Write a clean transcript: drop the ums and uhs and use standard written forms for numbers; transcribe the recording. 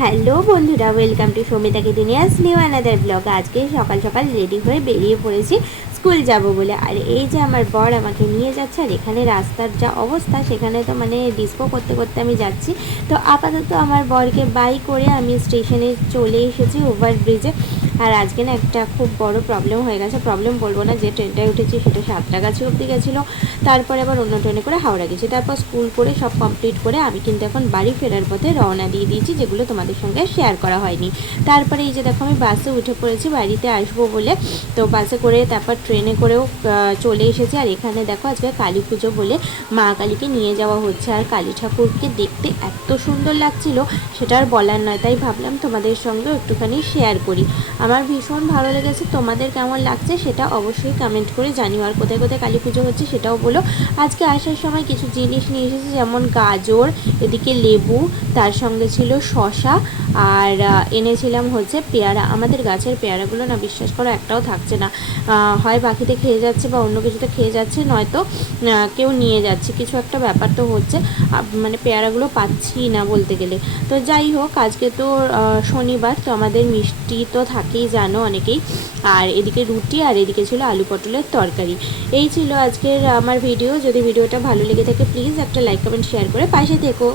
Hello বন্ধুরা, welcome to সৌমিতাকে দুনিয়াস নিউ অ্যানাদার ব্লগ। আজকে সকাল সকাল রেডি হয়ে বেরিয়ে পড়েছি স্কুল যাব বলে। আর এই যে আমার বর আমাকে নিয়ে যাচ্ছে, আর এখানে রাস্তার যা অবস্থা সেখানে তো মানে ডিস্কো করতে করতে আমি যাচ্ছি। তো আপাতত আমার বরকে বাই করে আমি স্টেশনে চলে এসেছি, ওভারব্রিজে। আর আজকে না একটা খুব বড় প্রবলেম হয়ে গেছে। প্রবলেম বলবো না, যে ট্রেনটায় উঠেছি সেটা সাতটাগাছি অবধি গেছিলো, তারপরে আবার অন্য ট্রেনে করে হাওড়া গেছি, তারপর স্কুল করে সব কমপ্লিট করে আমি কিন্তু এখন বাড়ি ফেরার পথে রওনা দিয়ে দিয়েছি, যেগুলো তোমাদের সঙ্গে শেয়ার করা হয়নি। তারপরে এই যে দেখো আমি বাসে উঠে পড়েছি বাড়িতে আসবো বলে। তো বাসে করে তারপর ট্রেনে করেও চলে এসেছি। আর এখানে দেখো আজকে কালী পুজো বলে মা কালীকে নিয়ে যাওয়া হচ্ছে। আর কালী ঠাকুরকে দেখতে এত সুন্দর লাগছিল, সেটা আর বলার নয়। তাই ভাবলাম তোমাদের সঙ্গে একটুখানি শেয়ার করি। আমার ভীষণ ভালো লেগেছে, তোমাদের কেমন লাগছে সেটা অবশ্যই কমেন্ট করে জানিও। আর কোথায় কোথায় কালী পুজো হচ্ছে সেটাও বলো। আজকে আসার সময় কিছু জিনিস নিয়ে এসেছি, যেমন গাজর, এদিকে লেবু, তার সঙ্গে ছিল শশা, আর এনেছিলাম হচ্ছে পেয়ারা। আমাদের গাছের পেয়ারাগুলো না বিশ্বাস করো একটাও থাকছে না, হয় পাখিতে খেয়ে যাচ্ছে বা অন্য কিছুতে খেয়ে যাচ্ছে, নয়তো কেউ নিয়ে যাচ্ছে, কিছু একটা ব্যাপার তো হচ্ছে। মানে পেয়ারাগুলো পাচ্ছি না বলতে গেলে। তো যাই হোক, আজকে তো শনিবার, তো আমাদের মিষ্টি তো থাকেই জানো অনেকেই। আর এদিকে রুটি, আর এদিকে ছিল আলু পটলের তরকারি। এই ছিল আজকের আমার ভিডিও। যদি ভিডিওটা ভালো লেগে থাকে প্লিজ একটা লাইক কমেন্ট শেয়ার করে পাশে থেকো।